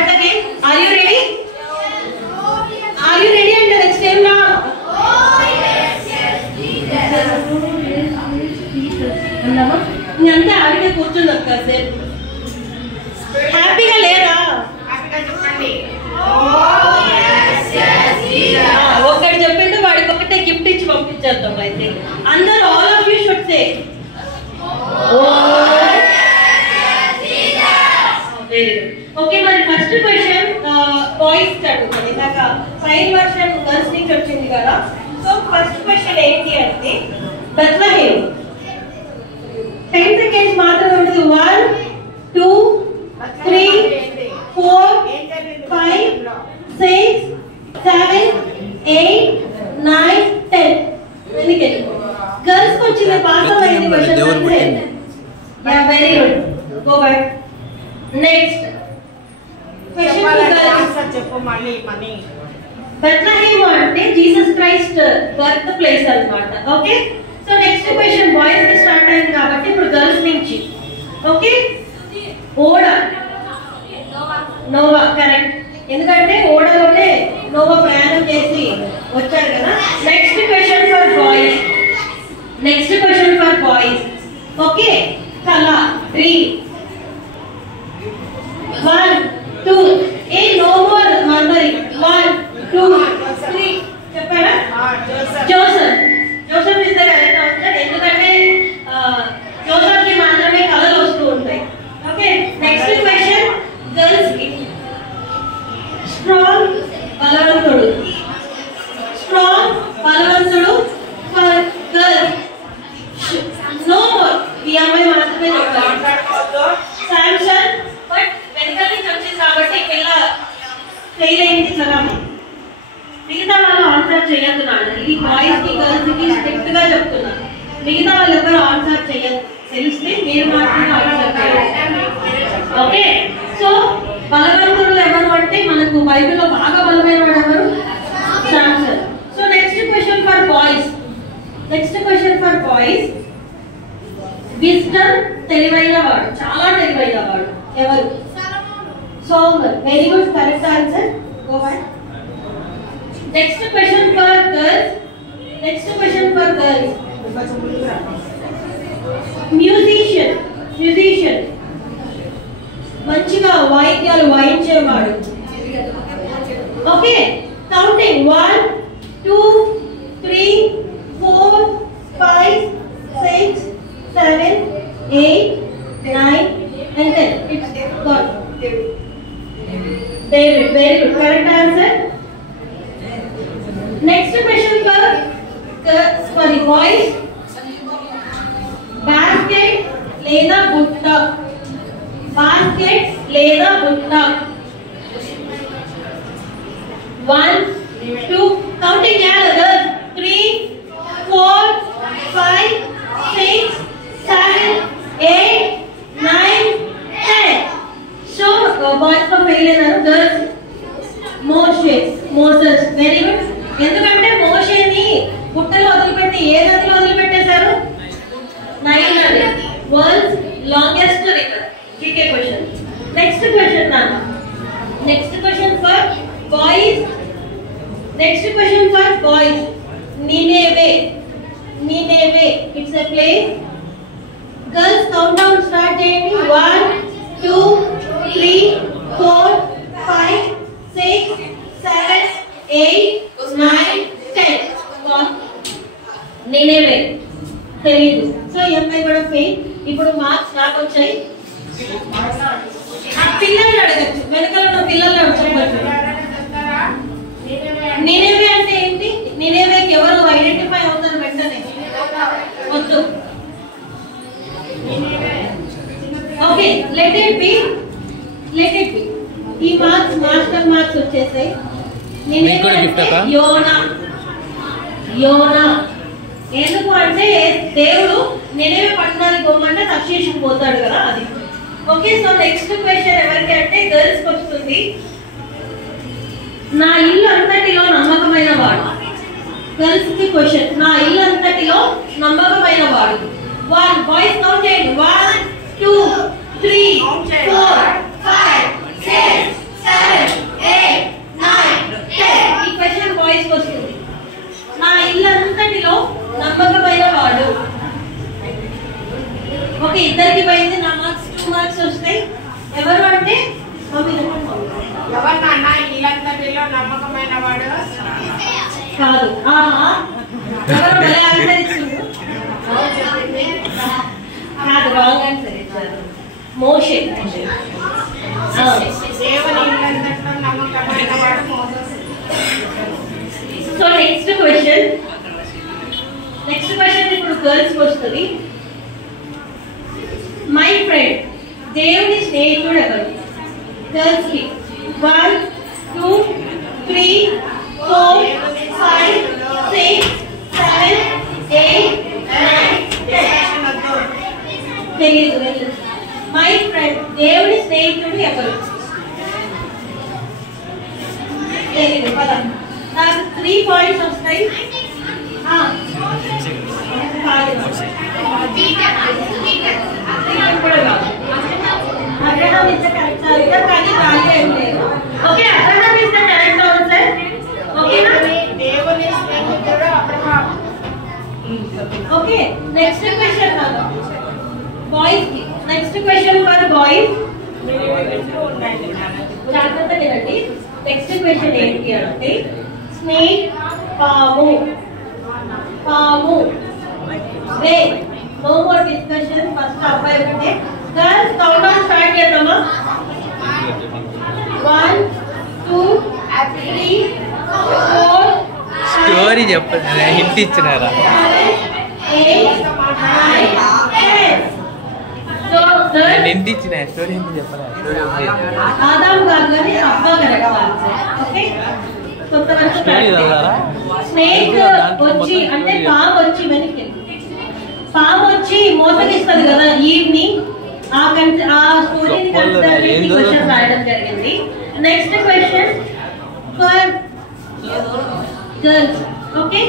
start the game. Are you ready? Are you ready? And the next time now. Oh yes, yes, అన్నమా ఇంత ఆడితే కూర్చుంది అక్క sir హ్యాపీగా లేరా హ్యాపీగా చెప్పండి ఒక్కటి చెప్పింటే వాడికి ఒకటే గిఫ్ట్ ఇచ్చి పంపించేద్దాం అయితే అందరూ all of you should say very good okay మరి ఫస్ట్ క్వశ్చన్ బాయ్స్ అడుగుతాను ఇందాక సైన్ వర్షన్ గర్ల్స్ నుంచి వచ్చింది కదా సో ఫస్ట్ క్వశ్చన్ ఏంటి అంటే బెత్లెహేమ్ 10 seconds మాత్రమే ఉంటుంది 1 2 3 4 5 6 7 8 9 10 ఎందుకే గర్ల్స్ కి వచ్చిన పాస్ అయ్యింది question yeah very good go back next question answer చెప్పు మళ్ళీ మనీ బెత్లెహేమ్ అంటే జీసస్ క్రైస్ట్ బర్త్ ప్లేస్ అన్నమాట okay so next question boys కి స్టార్ట్ అయింది కాబట్టి ఇప్పుడు గర్ల్స్ నుంచి ఓకే ఓడా నోవా కరెక్ట్ ఎందుకంటే ఓడలోనే నోవా ప్రయాణం చేసి వచ్చారు కదా next question for boys okay కళ డ్రీమ్ 1 2 ఏ నో మోర్ మర్మరీ 1 2 3 చెప్పారా Joseph is the correct answer ఎందుకంటే జోసెఫ్ కి మాత్రమే కళలు వస్తూ ఉంటాయి ఓకే నెక్స్ట్ క్వశ్చన్ గర్ల్స్ కి స్ట్రాంగ్ బలవంతుడు ఫర్ గర్ల్స్ నో మోర్ ఈ అమ్మాయి మాత్రమే చెప్తారు సామ్సన్ బట్ వెనకాల నుంచి వచ్చింది కాబట్టి పిల్ల ఫెయిల్ అయింది సరే మిగతా వాళ్ళు ఆన్సర్ చేయొద్దున్నాడు ఇది బాయ్స్ కి గర్ల్స్ కి స్ట్రిక్ట్ గా చెప్తున్నాను మిగతా వాళ్ళు ఎవరు ఆన్సర్ చేయొద్దు తెలిస్తే మీరు మాత్రమే ఆన్సర్ చేయాలి ఓకే సో బలవంతుడు ఎవరు అంటే మనకు బైబిల్లో బాగా బలమైన వాడు ఎవరు Samson so next question for boys wisdom తెలివైన వాడు చాలా తెలివైన వాడు ఎవరు సోమర్ very good correct answer go back Next question for girls. Musician. మంచిగా వాయిద్యాలు వాయించేవాడు okay counting 1 2 3 4 5 6 7 8 9 and 10 it's gone David very good correct answer Next question for the boys. Basket లేదా బుట్ట 1 2 counting together 3 4 5 6 7 8 9 10 So boys for failure girls Moses very good ఎందుకంటే మోషేని పుట్టలో వదిలిపెట్టి ఏ నదిలో వదిలిపెట్టేశారు నైల్ నది world's longest river GK question next question for boys Nineveh it's a place girls count down start చేయండి 1 2 3 4 5 6 7 8 9 10 నేనేవే తెలీదు సో ఈ అమ్మాయి కూడా ఫెయిల్ ఇప్పుడు మార్క్స్ నాకు వచ్చాయి ఆ పిల్లల్ని అడగచ్చు వెనకాల ఉన్న పిల్లల్ని అడగచ్చు నేనేవే అంటే ఏంటి నేనేవేకి ఎవరు ఐడెంటిఫై అవుతారు వెంటనే వద్దు ఓకే లెట్ ఇట్ బి ఈ మార్క్స్ మాస్టర్ మార్క్స్ వచ్చేసాయి యోనా ఎందుకు అంటే దేవుడు నినేవే పట్టణానికి పోమంటే తక్షేషుకు పోతాడు కదా అది ఓకే సో నెక్స్ట్ క్వశ్చన్ ఎవరికి అంటే గర్ల్స్ వస్తుంది నా ఇల్లు అంతటిలో నమ్మకమైన వాడు గర్ల్స్ కి క్వశ్చన్ నా ఇల్లు అంతటిలో నమ్మకమైన వాడు 1 బాయ్స్ కౌంట్ చేయండి 1 2 3 4 5 6 7 నమ్మకమైన వాడు కాదు. ఎవరు భలే ఆన్సర్ ఇచ్చిండ్రు? కాదు, రాంగ్ ఆన్సర్ ఇచ్చారు. మోషే. దేవుని ఇల్లంతట్లో నమ్మకమైన వాడు మోసే. సో నెక్స్ట్ క్వశ్చన్ ఇప్పుడు గర్ల్స్ వస్తుంది. మై ఫ్రెండ్, దేవుని స్నేహితుడు ఎవరు? గర్ల్స్ కి 1 2 3 4 5 6 7 8 9 10. తెలియదు. మై ఫ్రెండ్, దేవుని స్నేహితుడు ఎవరు? తెలియదు. పద, నాకు 3 పాయింట్స్ వస్తాయి. Abraham is the correct answer, కానీ వాల్యూ ఏం లేదు. Okay, Abraham is the correct answer. ఓకేనా? దేవుని స్నేహితుడు Abraham. Okay, next question boys కి. Next question for boys. జాగ్రత్త వినండి. నెక్స్ట్ క్వశ్చన్ ఏంటి అంటే స్నేక్, పాము. రే, నో మోర్ డిస్కషన్. ఫస్ట్ అబ్బాయి ఒకటే. గర్ల్స్ కౌంట్ డౌన్ స్టార్ట్ చేద్దామా? 1 2 3 4 స్టోరీ చెప్పండి, హింట్ ఇచ్చినారా? 8 9 10. సో నేను హింట్ ఇచ్చిన స్టోరీ హింట్ చెప్పరా? ఆదాం గారు అబ్బా కరెక్ట్ ఆన్సర్. ఓకే, కొంతవరకు స్నేక్ వచ్చి అంటే పాము వచ్చి వెనక్కి, పాము వచ్చి మోసగిస్తుంది కదా ఈవినింగ్. ఆ స్టోరీని కన్సిడర్ చేసి క్వశ్చన్ రాయడం జరిగింది. Next question for girls. Okay,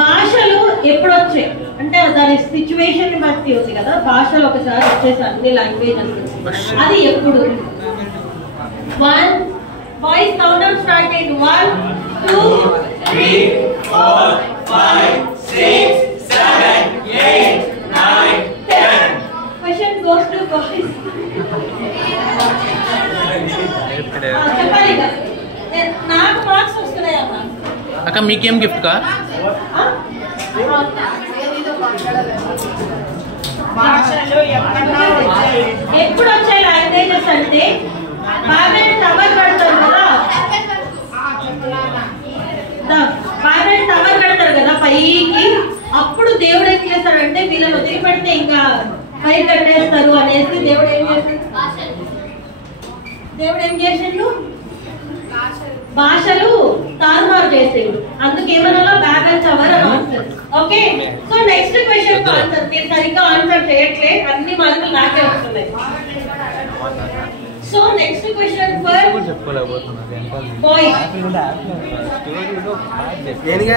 భాషలు ఎప్పుడు వచ్చాయి అంటే దాని సిచ్యువేషన్ బట్టి ఉంది కదా. భాషలు ఒకసారి వచ్చేసి అన్ని లాంగ్వేజెస్, అది ఎప్పుడు? 1 బాయ్స్ కౌంట్ డౌన్ స్టార్ట్ చేయండి. 1 2 3 4 5 6 7 8 9 10. Question goes to boys. చెప్పాలి కదా, నాకు మార్క్స్ వస్తున్నాయి అమ్మా. అక్క మీకేం గిఫ్ట్ కా? భాషలు ఎప్పుడు వచ్చాయి లాంగ్వేజెస్ అంటే బాబెల్ టవర్ కడతారు కదా. బాబెల్ టవర్ కడతారు కదా పైకి. అప్పుడు దేవుడు ఏం చేస్తాడంటే వీళ్ళని వదిలిపెడితే ఇంకా పై కట్టేస్తారు అనేసి దేవుడు ఏం చేసిండు? భాషలు తారుమారు చేసేడు. అందుకేమన్నా బాబెల్ టవర్ అని answer. Okay, so next question answer. మీరు సరిగ్గా ఆన్సర్ చేయట్లే, అన్ని మార్కులు నాకే వస్తున్నాయి. So next question for boys.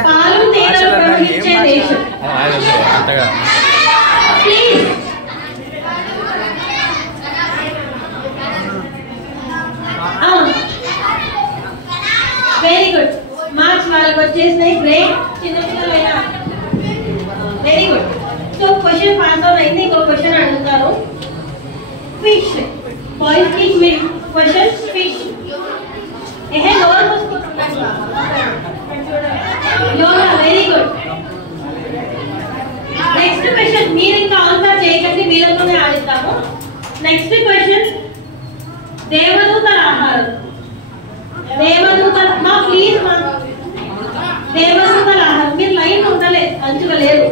పాలు తేనెలు ప్రవహించే దేశం. Please very good. మార్క్స్ వాళ్ళకి వచ్చేసినాయి. గ్రేట్. చిన్నపిల్లలైనా very good. So question pass on అయింది. ఇంకో క్వశ్చన్ అడుగుతాను. ఫిష్. బాయ్స్ కి question fish. Very good. Next question మీరు ఇంకా ఆన్సర్ చేయకండి, వీళ్ళతోనే ఆడిస్తాము. నెక్స్ట్ క్వశ్చన్ దేవదూతల ఆహారం. దేవదూతల ఆహారం. మీరు లైన్ ఉండలే, మంచిగా లేరు.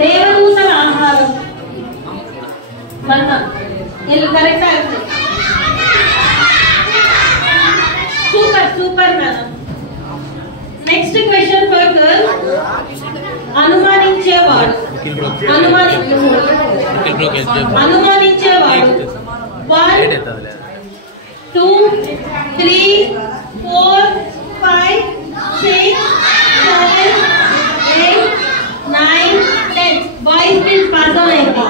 దేవదూతల ఆహారం manna. Correct answer. Super madam. Next question for girl. అనుమానించేవాడు. 1 2 3 4 5 6 7 8 9 10. బాయ్స్ ప్లీజ్ పాస్ ఆన్ అయింది.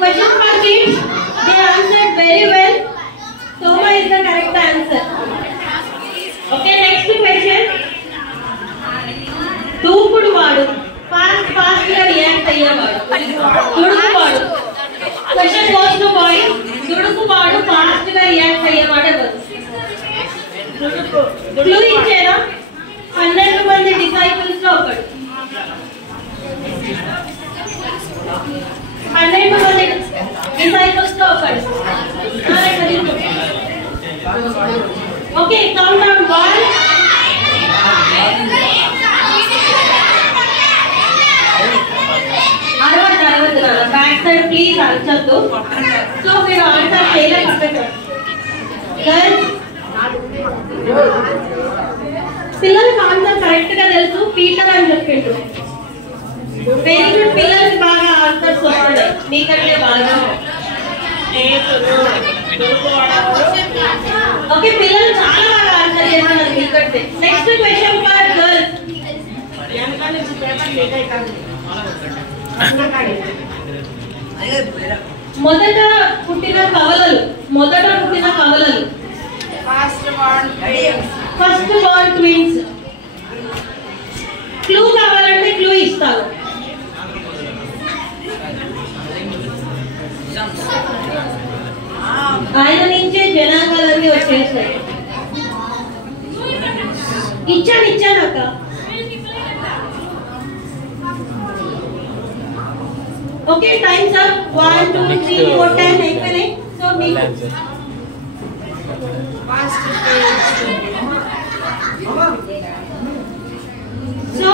Question for kids. They answered very well. Soma is the correct answer. Okay, next question. దూకుడు వాడు. fast గా రియాక్ట్ అయ్యేవాడు. దుడుకువాడు. Question goes to boys. దుడుకు Disciples లో ఒకడు. Okay, count down 1. అరవద్దు బ్యాక్ సైడ్ ప్లీజ్ అరచద్దు. సో మీరు ఆన్సర్ చేయలేదు పెట్టండి. పిల్లలకి ఆన్సర్ కరెక్ట్ గా తెలుసు, పీటర్ అని చెప్పిండు. వెరీ గుడ్, పిల్లలకి బాగా ఆన్సర్స్ వస్తున్నాయి మీకంటే బాగా. ఓకే, పిల్లలు చాలా బాగా ఆన్సర్ చేస్తున్నారు మీకంటే. Next question for girls. మొదట పుట్టిన కవలలు. First born twins. క్లూ కావాలంటే క్లూ ఇస్తాను. ఆయన నుంచే జనాంగాలన్నీ వచ్చేసాయి. ఇచ్చాను అక్క. Okay, times up. 1 2 3 4 టైం అయిపోయినాయి. సో మీకు సో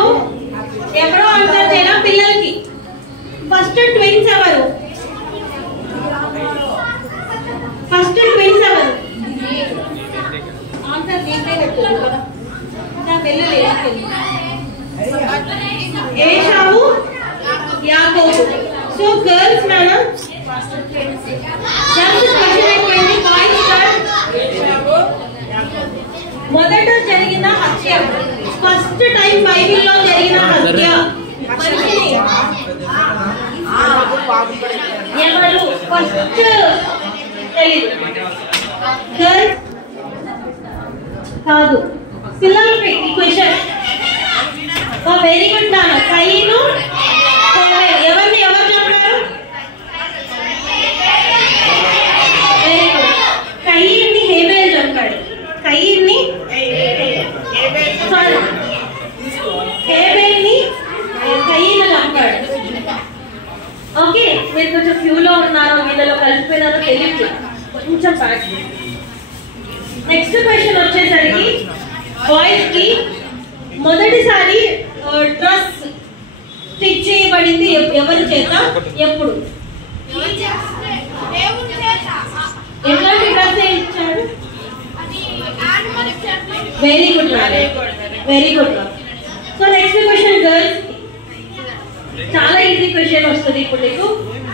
ఎప్పుడో ఆన్సర్ చేయనా పిల్లలకి. ఫస్ట్ ట్విన్స్ ఎవరు? ఆన్సర్ దీంట్లో కదా నా పిల్లలు ఏషావు యాకోబు. సో గర్ల్స్ నానా మొదట జరిగిన హత్య. ఫస్ట్ టైం బైబిల్లో జరిగిన హత్య ఎవరు? ఫస్ట్ తెలీదు. గర్ల్స్ కాదు, పిల్లలకి ఈ క్వశ్చన్. వెరీ గుడ్ నాన్న. కయ్యను ఎవరు చెప్పారు? Very good. కయ్యని హేబేల్ చెప్పాడు. కయ్యని హేబేల్ని కయ్యను చంపాడు. ఓకే, మీరు కొంచెం ఫ్యూలో ఉన్నారో వీళ్ళలో కలిసిపోయినారో తెలియదు, కొంచెం బ్యాక్. నెక్స్ట్ క్వశ్చన్ వచ్చేసరికి బాయ్స్ కి మొదటిసారి డ్రెస్ స్టిచ్ చేయబడింది ఎవరి చేత, ఎప్పుడు? ఎట్లాంటి డ్రెస్ ఇచ్చాడు? Very good, very good. So next question girls, చాలా ఈజీ క్వశ్చన్ వస్తుంది ఇప్పుడు నీకు.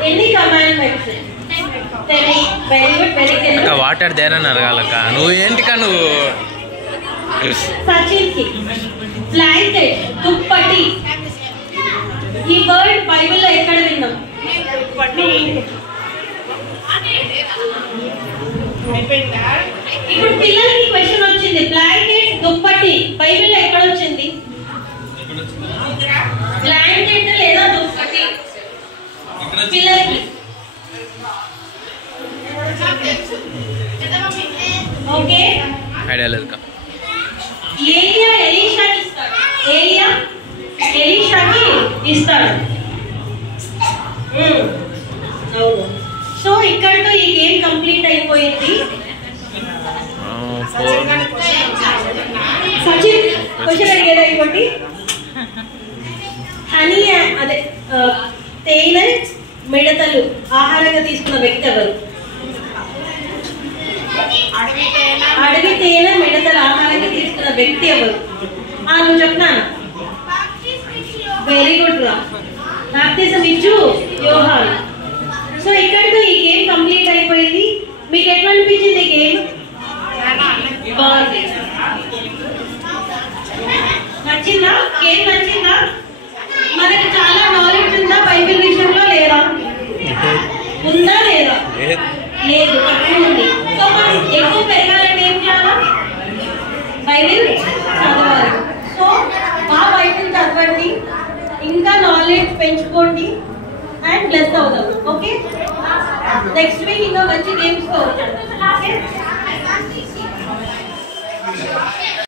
ఎన్ని commandments? Very good, very good. Water దేనని అడగాలక్క, నువ్వు ఏంటికా నువ్వు. సచిన్ కి బ్లాంకెట్, దుప్పటి. ఈ వర్డ్ బైబిల్లో ఎక్కడ విన్నాం? ఇప్పుడు పిల్లలకి క్వశ్చన్ వచ్చింది. బ్లాంకెట్, దుప్పటి బైబిల్లో ఎక్కడ వచ్చింది? బ్లాంకెట్ లేదా దుప్పటి పిల్లలకి. ఓకే, ఐడియా లేదు. ఏలియా ఎలీషాకి ఇస్తాడు. అవును. సో ఇక్కడతో ఈ గేమ్ కంప్లీట్ అయిపోయింది. సచిన్ క్వశ్చన్ అడిగేదా ఇంకోటి? హనీ అదే తేనె మిడతలు ఆహారంగా తీసుకున్న వ్యక్తి ఎవరు? అడవి తేనె మిడతలు ఆహారంగా తీసుకున్న వ్యక్తి ఎవరు? నువ్వు చెప్తున్నాను. వెరీ గుడ్ రా. బాప్టిజం ఇచ్చు యోహాను. సో ఇక్కడితో ఈ గేమ్ కంప్లీట్ అయిపోయింది. మీకు ఎట్లా అనిపించింది గేమ్? బాగుంది. నచ్చిందా? గేమ్ నచ్చిందా? మనకి చాలా నాలెడ్జ్ ఉందా బైబిల్ విషయంలో? లేదా? ఉందా లేదా? లేదు, తక్కువ ఉంది. సో మనం ఎక్కువ పెరగాలంటే ఏం చేయాలా? బైబిల్ చదవాలి. సో ఆ బైబిల్ చదవండి, ఇంకా నాలెడ్జ్ పెంచుకోండి అండ్ బ్లెస్ అవుదాం. ఓకే, నెక్స్ట్ వీక్ ఇంకా మంచి గేమ్స్ తో వచ్చాడు.